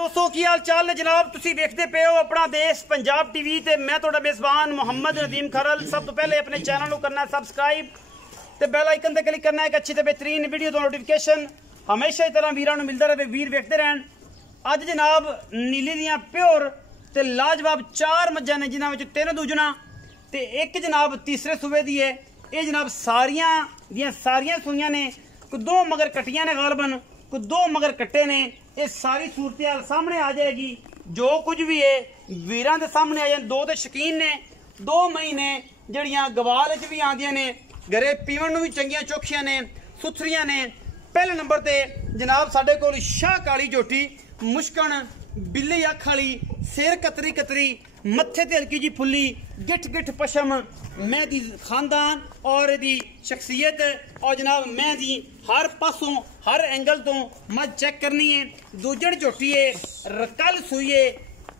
दोस्तों की हाल चाल है जनाब। तुसी देखते पे हो अपना देश पंजाब टीवी ते मैं तुहाडा मेजबान मोहम्मद नदीम खरल। सब तो पहले अपने चैनल को करना सब्सक्राइब ते बेल आइकन ते क्लिक करना है। एक अच्छी ते बेहतरीन वीडियो तो नोटिफिकेशन हमेशा ही तरह वीरां नूं मिलदा रहे, वीर वेखदे रहन। अज जनाब नीली दियां प्योर ते लाजवाब 4 मज्जां ने, जिन्हां विच 3 दूजना ते एक जनाब तीसरे सूबे दी है। ये जनाब सारियां सूइयां ने, कोई 2 मगर कट्टियां ने गालबन, कोई 2 मगर कट्टे ने। ये सारी सूरत हाल सामने आ जाएगी, जो कुछ भी है वीरां दे सामने आ जाए। 2 ते शकीन ने, 2 महीने जड़ियां गवाल च भी आंदियां ने, घरे पीवन नूं भी चंगियां चौखियां ने, सुथरियां ने। पहले नंबर ते जनाब साडे कोल शाह काली जोटी, मुश्कन बिल्ली अख वाली, सिर कतरी कतरी, मत्थे ते हल्की जी फुल्ली, गिठ गिठ पशम, मैं दी खानदान और दी शख्सियत और जनाब मैं दी हर पासों हर एंगल तो मैं चेक करनी है। दूजड़ झोटी है, कल सूई है,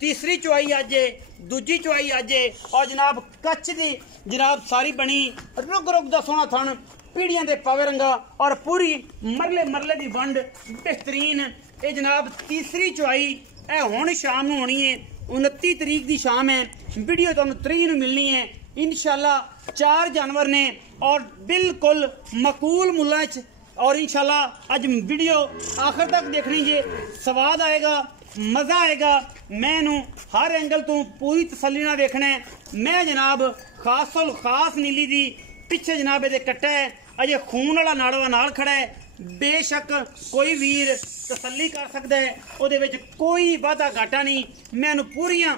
तीसरी चुआई अज है, दूजी चुआई अज है। और जनाब कच्छ दी जनाब सारी बनी, रुग रुग दा सोहना थन, पीढ़ियां दे पावे रंगा और पूरी मरले मरले दी वंड बेहतरीन। ये जनाब तीसरी चुआई है, हुण शाम नूं होनी है। 29 तरीक की शाम है, वीडियो तुहानूं 3 नूं मिलनी है इंशाल्लाह। 4 जानवर ने और बिल्कुल मकूल मुल्लां च, और इंशाल्लाह अज वीडियो आखिर तक देखनी जे, स्वाद आएगा, मज़ा आएगा। मैनू हर एंगल तो पूरी तसल्ली नाल देखना है। मैं जनाब खास नीली दी पिछे जनाब ये कट्टा है, अजे खून वाला नाड़वा नाल खड़ा है। बेशक कोई वीर तसल्ली कर सकता है, उहदे विच कोई वाधा घाटा नहीं। मैनू पूरियां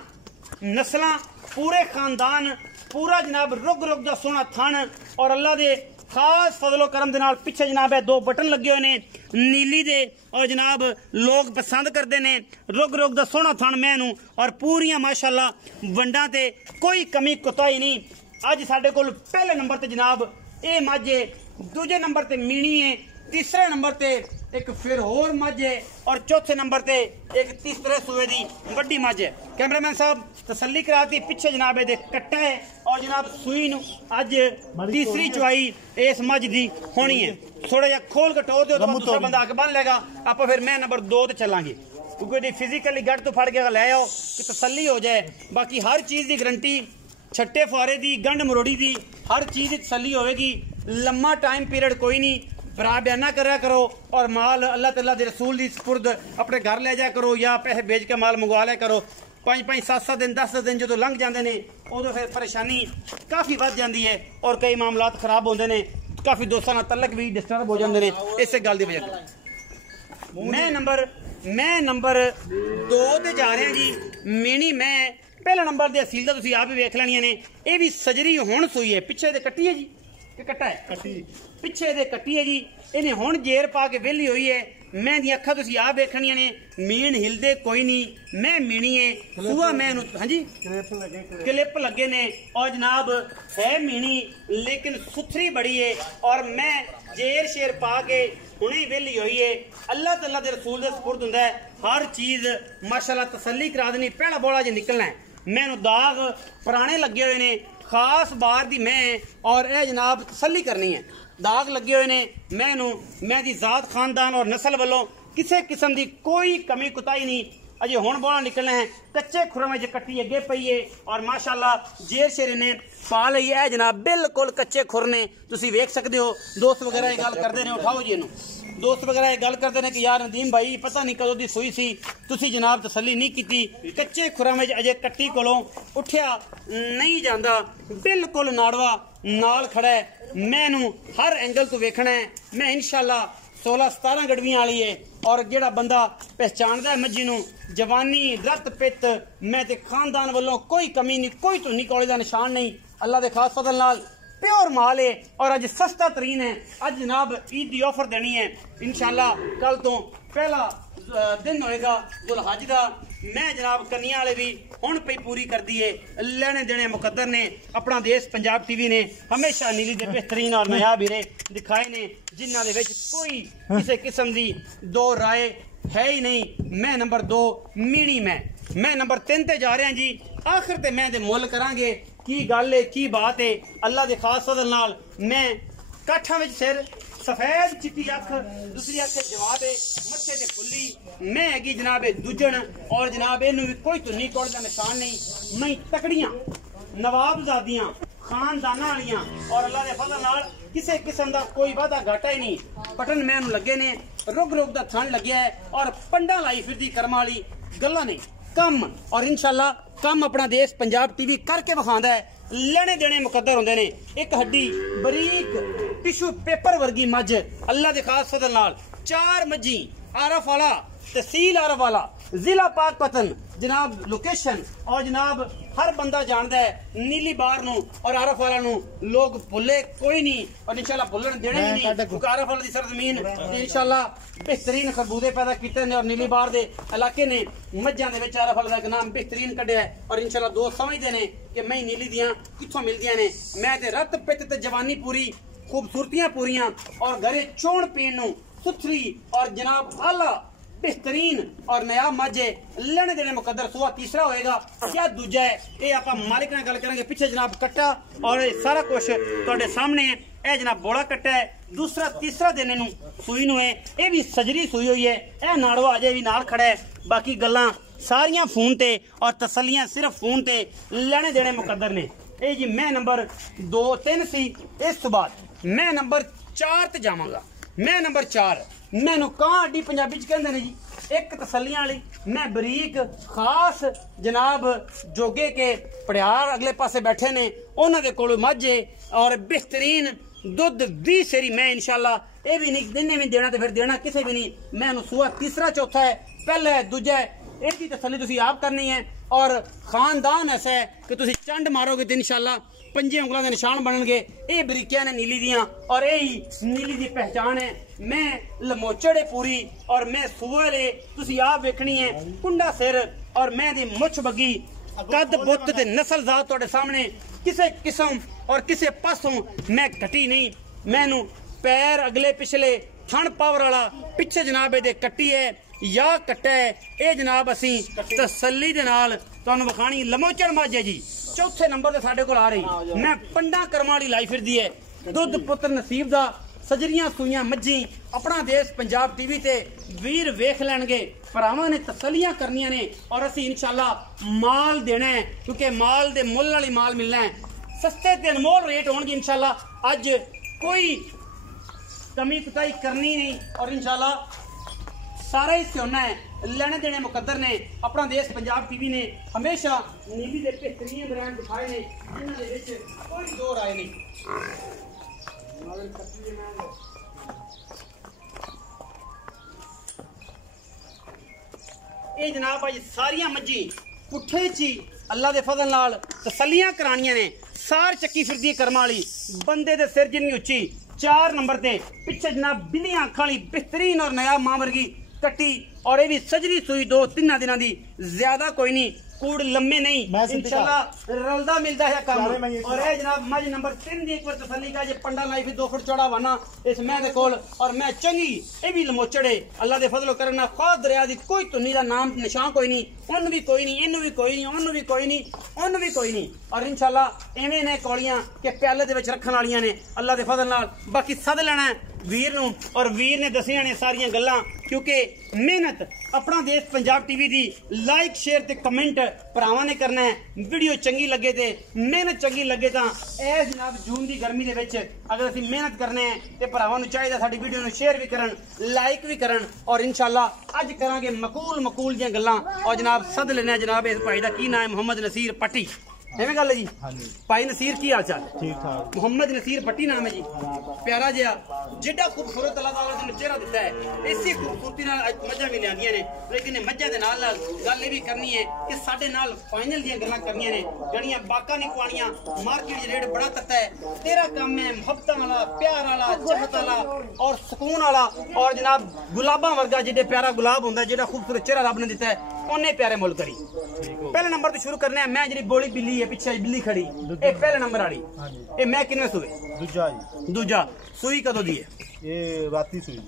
नस्लां, पूरे खानदान, पूरा जनाब रुग रुग दा सोहना थन और अल्लाह दे खास फजलो करम दे नाल पिछे जनाब 2 बटन लगे हुए ने नीली दे, और जनाब लोग पसंद करते हैं। रुग रुग दा सोहना थन मैनू और पूरियां माशाअल्लाह वंडां ते कोई कमी कोताही नहीं। अज साडे कोल पहले नंबर ते जनाब ये मझ है, दूजे नंबर ते मीणी है, तीसरे नंबर ते एक फिर होर मझ है और चौथे नंबर ते एक तीसरे सूबे दी वड्डी मझ है। कैमरामैन साहब तसल्ली कराती, पिछे जनाब ये कट्टा है और जनाब सूई नूं अज तीसरी चुआई इस मझ दी होनी है। थोड़ा जिहा खोल के टोर दो तो दूसरा बंदा आके बन लेगा, आप फिर मैं नंबर 2 ते चलांगे, क्योंकि फिजिकली गट तो फड़ के ले आओ कि तसल्ली हो जाए। बाकी हर चीज़ की गारंटी, छट्टे फुआरे दी, गंढ मरोड़ी दी, हर चीज़ की तसल्ली होगी। लम्मा टाइम पीरियड कोई नहीं, बरा बयाना करा करो और माल अल्लाह तआला दे रसूल दी सुपुर्द अपने घर ले जाया करो, या पैसे भेज के माल मंगवा लिया करो। 5-5, 7-7 दिन, 10 दिन जो लंघ जाते हैं उदों फिर परेशानी काफ़ी बढ़ जाती है और कई मामलात खराब होते हैं, काफ़ी दोस्तों नाल तलक भी डिस्टर्ब हो जाते हैं इस गल की वजह से। मैं नंबर 2 ते जा रहा जी। मीणी मैं पहले नंबर दे असील दा तुसीं आप भी वेख लैणियां ने। ये भी सजरी हुण सूई है, पिछे दे कट्टी है जी, ये कट्टा है कट्टी, पिछे दे कट्टी है जी। इन्हें हुण जेर पा के वेली हुई है। मैं दी अखा तुसीं आप वेखणियां ने, मीण हिलदे कोई नहीं। मैं मीणी है सूआ, मैं हाँ जी क्लिप लगे ने और जनाब है मीणी, लेकिन सुथरी बड़ी है और मैं जेर शेर पा के हुणे वेली हुई है। अल्लाह तआला दे रसूल दे सुपुर्द हुंदा है, हर चीज़ माशाअल्लाह तसल्ली करा देनी। पहला बोला जो निकलना है, मैनू दाग पुराने लगे हुए ने, खास बार दी मैं और यह जनाब तसल्ली करनी है। दाग लगे हुए ने मैनू, मैं दी जात खानदान और नस्ल वालों किसी किस्म की कोई कमी कुताही नहीं। अजे हुण बोला निकलना है, कच्चे खुरों में कट्टी अगे पई है और माशाअल्लाह जेर शेर ने पा लई है जनाब, बिल्कुल कच्चे खुर ने, तुसीं वेख सकते हो। दोस्त वगैरह ये गल करते हैं, उठाओ जी इनू, दोस्त वगैरह ये गल करते हैं कि यार नदीम भाई पता नहीं कदों दी सूई सी, तुसी जनाब तसल्ली नहीं की। कच्चे खुरां में अजे कट्टी कोलों उठिया नहीं जाता, बिल्कुल नाड़वा नाल खड़ा है। मैनू हर एंगल तो वेखना है। मैं इंशाल्लाह 16-17 गड़वियां वाली है और जेड़ा बंदा पहचानदा है मज्जी नूं, जवानी रत पित, मैं ते खानदान वालों कोई कमी नहीं, कोई धुनी कौले का निशान नहीं। अल्लाह के खास फजल नाल प्योर माल है और अज सस्ता तरीन है। अज जनाब ईद की ऑफर देनी है इंशाल्लाह। कल तो पहला दिन होएगा दुलहज का। मैं जनाब कन्या वाले भी हुण पई पूरी कर दी है, लेने देने मुकद्दर ने। अपना देश पंजाब टीवी ने हमेशा नीली दे बेहतरीन और नायाब हीरे दिखाए ने, जिन्हां दे विच कोई किसी किस्म की 2 राय है ही नहीं। मैं नंबर 2 मीणी, मैं नंबर 3 ते जा रहा जी। आखिर ते मैं दे मुल करांगे की गल है, की बात है। अल्लाह दे खास फजल नाल मैं काठा विच सिर, सफेद चिट्टी अख, दूसरी अख जवाब है, पट्ठे ते फुल्ली मैं हैगी जनाब दुजन और जनाब इनू भी कोई धुन्नी कोड़ का निशान नहीं। मैं तकड़ियां नवाबजादियां खानदाना वालियां और अल्लाह के फजल नाल किसी किस्म का कोई वादा घाटा ही नहीं। पटन मैनू लगे ने रुग रुग दा थन लग्या है और पंडा लाई फिरदी कर्म वाली गल्लां नहीं कम। और इंशाल्लाह कम अपना देश पंजाब टीवी करके विखांदा है। लेने देने मुकद्दर होंदे ने। एक हड्डी बरीक टिशू पेपर वर्गी मझ अल्लाह दे खास फजल नाल 4 मज्जी आरफ वाला तहसील आरफ वाला जिला पाकपतन जनाब लोकेशन और जनाब हर बंदा जानता है नीली बार नू और आरफ वाला नू लोग भुले कोई नहीं और इंशाल्लाह भुलन देने भी नहीं क्योंकि आरफ वाला दी सरजमीन इंशाल्लाह बेहतरीन खरबूजे पैदा कीते ने और नीली बार दे इलाके ने मज्जां दे विच आरफ वाला दा नाम बेहतरीन कढ़िया है। और इंशाल्लाह दोस्त समझदे ने कि मैं नीली दियां कित्थों मिलदियां ने। मैं ते रत पित ते जवानी पूरी खूबसूरतियां पूरियां और घरे चोण पीण नू सुथरी और जनाब आला बेहतरीन और नया मजे लेने देने मुकद्दर। सुआ तीसरा होएगा क्या दूजा है ये आप मालिक ने गल करेंगे। पीछे जनाब कट्टा और सारा कुछ तुहाडे सामने है। यह जनाब बोड़ा कट्टा है दूसरा तीसरा दिन नू सूई नू है। ये भी सजरी सूई हुई है। यह नाड़वा अजे भी नाल खड़ा है। बाकी गल्लां सारियां फोन ते और तसलियां सिर्फ फोन ते लेने देने मुकद्दर ने। ये जी मैं नंबर 2-3 सी इस तो बाद मैं नंबर 4 ते जावांगा। मैं नंबर 4 मैनू कां अड्डी पंजाबी च कहंदे ने जी एक तसलियां वाली मैं बरीक खास जनाब जोगे के पड़ियार अगले पासे बैठे ने उन्हां दे कोल मझे और बेहतरीन दुध 20 सेरी मैं इंशाल्लाह ये भी नहीं दिने भी देना तो फिर देना किसी भी नहीं। मैं सुआ तीसरा चौथा है पहला है दूजा है इसकी तसली तुसी आप करनी है। और खानदान ऐसा है कि तुसी चंड मारोगे तो इंशाल्लाह 5 उंगलों के निशान बननगे। ये बरीकियां ने नीली दियां और यही नीली दी पहचान है। मैं लमोचड़े पूरी और मैं सुअरे तुसी आप वेखनी है कुंडा सिर और मैं दी मुछ बगी कद बुत ते नस्ल जात तुहाडे सामने किसी किस्म और किसी पासों मैं घटी नहीं। मैनू पैर अगले पिछले थन पावर वाला पिछे जनाब दे कट्टी है या कट्टा है। ये जनाब असी तसल्ली दे नाल तुहानू विखाणी लमोचड़ मझ है जी। चौथे नंबर ते साडे कोल आ रही मैं पंडा कर्मा वाली लाई फिरदी है दुध पुत्र नसीब दा सजरियां सूइयां मज्जी अपना देश पंजाब टीवी ते वीर वेख लैणगे भरावां ने तसलियां करनियां ने और असी इंशाल्लाह माल देना है क्योंकि माल दे मुल वाली माल मिलना है। सस्ते ते अनमोल रेट होणगे इंशाल्लाह। अज कोई कमी कुताई करनी नहीं और इंशाल्लाह सारा ही होना है। लेने देने मुकद्दर ने अपना देश पंजाब टीवी ने हमेशा नीली दे बेहतरीन ब्रांड दिखाए ने जिन्हां दे विच कोई दो राय नहीं। ये जनाब अज सारियां मज्जी पुट्ठे ची अल्लाह दे फजल नाल तसलियां करानियां ने। सार चक्की फिरदी कर्म वाली बंदे दे सिर जिन्नी उच्ची 4 नंबर ते पिछे जनाब बिलियां अखां वाली बेहतरीन और नया मां वर्गी कट्टी और ये भी सजरी सुई 2-3 दिनों की ज्यादा कोई नहीं कूड़ लम्बे नहीं इंशाल्लाह रलदा मिलता है काम। और ये जनाब मज नंबर 3 दी एक बार तसल्ली का जे पंडा लाई फिर 2 फुट चौड़ा वाना इस मैं दे कोल और मैं चंगी ये भी लमोचड़े अल्लाह दे फजलो करना खास दरिया दी कोई तुन्नी दा नाम निशान कोई नहीं उन भी कोई नहीं इनू भी कोई नहीं उन भी कोई नहीं उन भी कोई नहीं। और इंशाल्लाह इवें ने कौलियां के प्याले दे विच रखण वालियां ने अल्लाह दे फजल नाल। बाकी सद लेना है वीर नू और वीर ने दसियां ने सारियां गल्लां क्योंकि मेहनत अपना देश पंजाब टीवी दी लाइक शेयर ते कमेंट भरावां ने करना है। वीडियो चंगी लगे ते मेहनत चंगी लगे तां ए जनाब जून दी गर्मी दे विच अगर असीं मेहनत करने हैं ते भरावां नू चाहिदा साडी वीडियो नू शेयर भी करन लाइक भी करन और इंशाल्लाह अज करांगे मकूल दियां गल्लां। और जनाब सद लेना जनाब इस भाई दा की नाम है मोहम्मद नसीर पट्टी एवं गल है जी। भाई नसीर की हाल चाल ठीक ठाक मोहम्मद नसीर पट्टी नाम है जी प्यारा जिहा जिड्डा खूबसूरत अल्लाह ताला ने चेहरा दिता है इसी खूबसूरती नाल मज्जां भी लियांदियां ने। लेकिन मज्जां दे नाल गल ये भी करनी है कि साडे नाल फाइनल दियां गल्लां करनियां ने जड़ियां बाका नहीं पानियां मार्केट रेट बड़ा तत्ता है। तेरा काम है मुहब्बतां वाला प्यार वाला चाहत वाला और सुकून वाला और जनाब गुलाबां वर्गा जिड्डे प्यारा गुलाब हुंदा जिहड़ा खूबसूरत चेहरा रब ने दिता है उन्ने प्यारे मुल करी। पहले नंबर तो शुरू करने मैं जी बोली बिल्ली है पिछे बिल्ली खड़ी ये पहले नंबर वाली ये मैं किन्ने सुए दूजा सुई कदों दी है ये राती सुई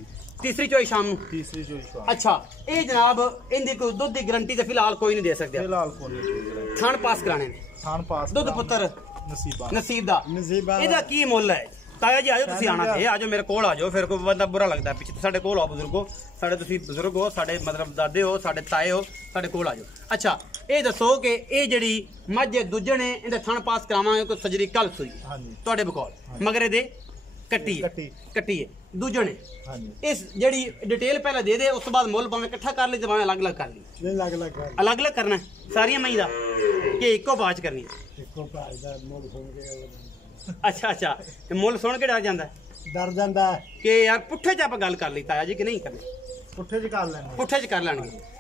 तीसरी चोई शाम नू तीसरी चोई शाम। अच्छा ये जनाब इनदी कोई दुध की गारंटी तो फिलहाल कोई नहीं दे सकते फिलहाल कोई थान पास कराने थान पास दुध पुत्र नसीबा नसीब दा एदा की मुल है ਤਾਇਆ ਜੀ ਆਜੋ ਤੁਸੀਂ ਆਣਾ ਤੇ ਆਜੋ ਮੇਰੇ ਕੋਲ ਆਜੋ ਫਿਰ ਕੋਈ ਬੰਦਾ ਬੁਰਾ ਲੱਗਦਾ ਪਿੱਛੇ ਸਾਡੇ ਕੋਲ ਆਓ ਬਜ਼ੁਰਗੋ ਸਾਡੇ ਤੁਸੀਂ ਬਜ਼ੁਰਗ ਹੋ ਸਾਡੇ ਮਤਲਬ ਦਾਦੇ ਹੋ ਸਾਡੇ ਤਾਏ ਹੋ ਸਾਡੇ ਕੋਲ ਆਜੋ ਅੱਛਾ ਇਹ ਦੱਸੋ ਕਿ ਇਹ ਜਿਹੜੀ ਮੱਝ ਦੂਜਣੇ ਇਹਦੇ ਥਣ ਪਾਸ ਕਰਾਵਾਂਗੇ ਕੋਈ ਸਜਰੀ ਕੱਲ ਸੂਈ ਹਾਂਜੀ ਤੁਹਾਡੇ ਬਕੌਲ ਮਗਰ ਇਹਦੇ ਕੱਟੀ ਹੈ ਦੂਜਣੇ ਹਾਂਜੀ ਇਸ ਜਿਹੜੀ ਡਿਟੇਲ ਪਹਿਲਾਂ ਦੇ ਦੇ ਉਸ ਤੋਂ ਬਾਅਦ ਮੁੱਲ ਭਾਵੇਂ ਇਕੱਠਾ ਕਰ ਲਈ ਤੇ ਭਾਵੇਂ ਅਲੱਗ-ਅਲੱਗ ਕਰ ਲਈ ਅਲੱਗ-ਅਲੱਗ ਕਰਨਾ ਸਾਰੀਆਂ ਮਈ ਦਾ ਕਿ ਇੱਕੋ ਬਾਚ ਕਰਨੀ ਇੱਕੋ ਭਾਈ ਦਾ ਮੁੱਲ ਸੁਣ ਕੇ ਅੱਛਾ ਤੇ ਮੁੱਲ ਸੁਣ ਕੇ ਡਰ ਜਾਂਦਾ ਡਰ ਜਾਂਦਾ ਕਿ ਯਾਰ ਪੁੱਠੇ 'ਚ ਆਪਾਂ ਗੱਲ ਕਰ ਲਈ ਤਾਇਆ ਜੀ ਕਿ ਨਹੀਂ ਕਰਨੀ ਪੁੱਠੇ ਚ ਕਰ ਲੈਣੇ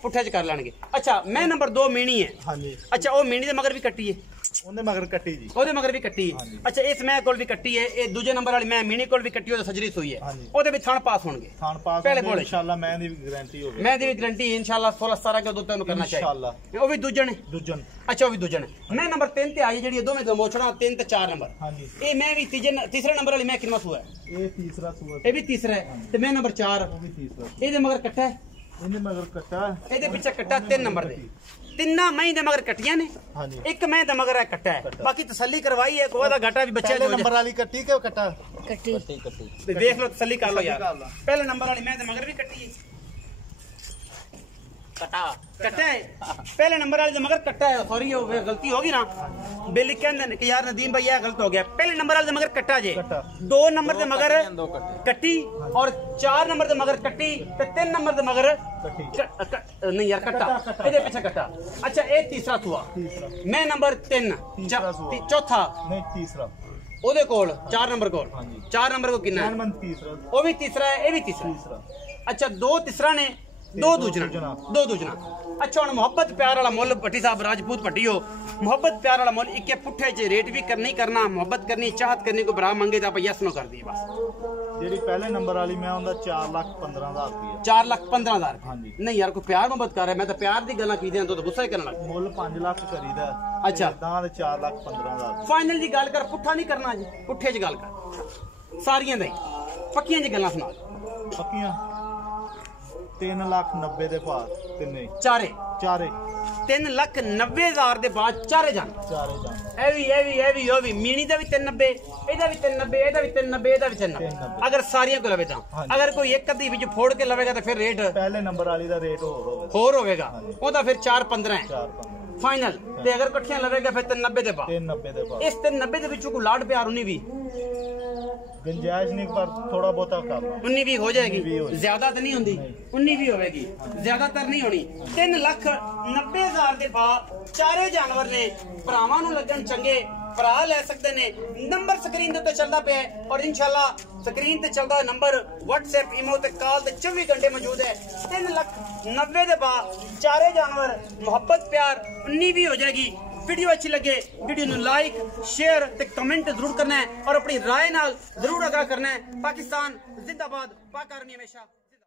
ਪੁੱਠੇ 'ਚ ਕਰ ਲੈਣਗੇ ਅੱਛਾ ਮੈਂ ਨੰਬਰ 2 ਮੀਣੀ ਹੈ ਹਾਂਜੀ ਅੱਛਾ ਉਹ ਮੀਣੀ ਦੇ ਮਗਰ ਵੀ ਕੱਟੀ ਹੈ ਉਹਦੇ ਮਗਰ ਕੱਟੀ ਜੀ ਉਹਦੇ ਮਗਰ ਵੀ ਕੱਟੀ ਹੈ ਅੱਛਾ ਇਸ ਮੈਂ ਕੋਲ ਵੀ ਕੱਟੀ ਹੈ ਇਹ ਦੂਜੇ ਨੰਬਰ ਵਾਲੀ ਮੈਂ ਮੀਣੀ ਕੋਲ ਵੀ ਕੱਟੀ ਉਹਦੇ ਸਜਰੀ ਸੂਈ ਹੈ ਉਹਦੇ ਵਿੱਚ ਥਣ ਪਾਸ ਹੋਣਗੇ ਥਾਣ ਪਾਸ ਪਹਿਲੇ ਬੋਲੇ ਇਨਸ਼ਾਅੱਲਾ ਮੈਂ ਦੀ ਵੀ ਗਾਰੰਟੀ ਹੋਵੇ ਮੈਂ ਦੀ ਵੀ ਗਾਰੰਟੀ ਇਨਸ਼ਾਅੱਲਾ 16 17 ਕੇ ਦੁੱਧ ਨੂੰ ਕਰਨਾ ਚਾਹੀਦਾ ਇਨਸ਼ਾਅੱਲਾ ਉਹ ਵੀ ਦੂਜਣ ਦੂਜਨ ਅੱਛਾ ਉਹ ਵੀ ਦੂਜਣ ਮੈਂ ਨੰਬਰ 3 ਤੇ ਆਈ ਜਿਹੜੀ ਦੋਵੇਂ ਦੋ ਮੋਛਣਾ 3 ਤੇ 4 ਨੰਬਰ ਹਾਂਜੀ ਇਹ ਮੈਂ ਵੀ ਤੀਸਰੇ ਨੰਬਰ ਵਾਲੀ ਮੈਂ ਕਿੰਨਾ ਸੂਆ ਹੈ ਇਹ ਤੀਸਰਾ ਸੂਆ ਇਹ ਵੀ ਤੀਸਰਾ ਹੈ ਤੇ ਮੈਂ ਨੰਬਰ 4 ਉਹ ਵੀ ਤੀਸਰਾ ਇਹਦੇ ਮਗਰ ਕੱਟਾ ਹੈ ਇਹਨੇ ਮਗਰ ਕੱਟਾ ਇਹਦੇ ਪਿੱਛੇ ਕੱਟਾ 3 ਨੰਬਰ ਦੇ ਤਿੰਨਾਂ ਮਹੀਂ ਦੇ ਮਗਰ ਕੱਟੀਆਂ ਨੇ ਹਾਂਜੀ ਇੱਕ ਮੈਂ ਦੇ ਮਗਰ ਹੈ ਕੱਟਾ ਹੈ ਬਾਕੀ ਤਸੱਲੀ ਕਰਵਾਈ ਹੈ ਕੋਈ ਦਾ ਘਾਟਾ ਵੀ ਬੱਚੇ ਪਹਿਲੇ ਨੰਬਰ ਵਾਲੀ ਕੱਟੀ ਕਿ ਕੱਟਾ ਕੱਟੀ ਤੇ ਦੇਖ ਲਓ ਤਸੱਲੀ ਕਰ ਲਓ ਯਾਰ ਪਹਿਲੇ ਨੰਬਰ ਵਾਲੀ ਮੈਂ ਦੇ ਮਗਰ ਵੀ ਕੱਟੀ ਹੈ ਕੱਟਾ ਹੈ ਪਹਿਲੇ ਨੰਬਰ ਵਾਲੇ ਦੇ ਮਗਰ ਕੱਟਾ ਹੈ ਸੌਰੀ ਉਹ ਗਲਤੀ ਹੋ ਗਈ ਨਾ ਬੇਲੀ ਕਹਿੰਦੇ ਨੇ ਕਿ ਯਾਰ ਨਦੀਮ ਭਾਈ ਇਹ ਗਲਤ ਹੋ ਗਿਆ ਪਹਿਲੇ ਨੰਬਰ ਵਾਲੇ ਦੇ ਮਗਰ ਕੱਟਾ ਜੇ 2 ਨੰਬਰ ਦੇ ਮਗਰ ਕੱਟੀ ਔਰ 4 ਨੰਬਰ ਦੇ ਮਗਰ ਕੱਟੀ ਤੇ 3 ਨੰਬਰ ਦੇ ਮਗਰ ਨਹੀਂ ਯਾਰ ਕੱਟਾ ਇਹਦੇ ਪਿੱਛੇ ਕੱਟਾ ਅੱਛਾ ਇਹ ਤੀਸਰਾ ਸੂਆ ਮੈਂ ਨੰਬਰ 3 ਚੌਥਾ ਨਹੀਂ ਤੀਸਰਾ ਉਹਦੇ ਕੋਲ 4 ਨੰਬਰ ਕੋਲ 4 ਨੰਬਰ ਕੋ ਕਿੰਨਾ ਹੈ ਤੀਸਰਾ ਉਹ ਵੀ ਤੀਸਰਾ ਹੈ ਇਹ ਵੀ ਤੀਸਰਾ ਅੱਛਾ 2 ਤੀਸਰਾ ਨੇ ਦੋ ਦੂਜਣਾ ਅੱਛਾ ਹੁਣ ਮੁਹੱਬਤ ਪਿਆਰ ਵਾਲਾ ਮੁੱਲ ਭੱਟੀ ਸਾਹਿਬ ਰਾਜਪੂਤ ਭੱਟੀ ਹੋ ਮੁਹੱਬਤ ਪਿਆਰ ਵਾਲਾ ਮੁੱਲ ਇੱਕੇ ਪੁੱਠੇ 'ਚ ਰੇਟ ਵੀ ਨਹੀਂ ਕਰਨਾ ਮੁਹੱਬਤ ਕਰਨੀ ਚਾਹਤ ਕਰਨੀ ਕੋਈ ਭਰਾ ਮੰਗੇ ਤਾਂ ਆਪਾਂ ਯੈਸ ਨੋ ਕਰ ਦਈਏ ਬਸ ਜਿਹੜੀ ਪਹਿਲੇ ਨੰਬਰ ਵਾਲੀ ਮੈਂ ਉਹਦਾ 4,15,000 ਰੁਪਏ 4,15,000 ਹਾਂਜੀ ਨਹੀਂ ਯਾਰ ਕੋਈ ਪਿਆਰ ਮੁਹੱਬਤ ਕਰ ਰਿਹਾ ਮੈਂ ਤਾਂ ਪਿਆਰ ਦੀ ਗੱਲਾਂ ਕੀਤੀਆਂ ਤੂੰ ਤਾਂ ਗੁੱਸਾ ਹੀ ਕਰਨ ਲੱਗ ਮੁੱਲ 5 ਲੱਖ ਕਰੀਦਾ ਅੱਛਾ ਤਾਂ 4,15,000 ਫਾਈਨਲ ਦੀ ਗੱਲ ਕਰ ਪੁੱਠਾ ਨਹੀਂ ਕਰਨਾ ਜੀ ਪੁੱਠੇ 'ਚ ਗੱਲ ਕਰ ਸਾਰੀਆਂ ਦਾ ਪੱਕੀਆਂ 'ਚ ਗੱਲਾਂ ਸੁਣਾ ਪੱਕੀਆਂ 3,90,000 ਦੇ ਬਾਅਦ ਤਿੰਨੇ ਚਾਰੇ 3,90,000 ਦੇ ਬਾਅਦ ਚਾਰੇ ਜਾਣ ਇਹ ਵੀ ਉਹ ਵੀ ਮੀਣੀ ਦਾ ਵੀ 390 ਇਹਦਾ ਵੀ 390 ਇਹਦਾ ਵੀ 390 ਇਹਦਾ ਵੀ 390 ਅਗਰ ਸਾਰੀਆਂ ਕੋ ਲਵੇ ਤਾਂ ਅਗਰ ਕੋਈ ਇੱਕ ਅੱਧੀ ਵਿੱਚ ਫੋੜ ਕੇ ਲਵੇਗਾ ਤਾਂ ਫਿਰ ਰੇਟ ਪਹਿਲੇ ਨੰਬਰ ਵਾਲੀ ਦਾ ਰੇਟ ਹੋਰ ਹੋਵੇਗਾ ਉਹਦਾ ਫਿਰ 4,15 ਹੈ ਫਾਈਨਲ ਤੇ ਅਗਰ ਇਕੱਠੀਆਂ ਲਵੇਗਾ ਫਿਰ 390 ਦੇ ਬਾਅਦ ਇਸ 390 ਦੇ ਵਿੱਚੋਂ ਕੋਈ ਲਾਡ ਪਿਆਰ ਉਨੀ ਵੀ गुंजाइश नहीं पर थोड़ा बहुत कर 19 भी हो जाएगी ज्यादा तो नहीं होती 19 भी होगी ज्यादातर नहीं होनी 3,90,000 के बाद चारे जानवर ने भरावां नूं लगन चंगे भरा ले सकते ने नंबर स्क्रीन ते चलता पे और इंशाल्लाह स्क्रीन ते चलता नंबर WhatsApp इमो ते कॉल ते 24 घंटे मौजूद है 3,90,000 के बाद चारे जानवर मोहब्बत प्यार 19 भी हो जाएगी। वीडियो अच्छी लगे वीडियो ਨੂੰ लाइक शेयर ते कमेंट जरूर करना है और अपनी राय नाल जरूर आगाह करना है। पाकिस्तान जिंदाबाद पाक आर्मी हमेशा।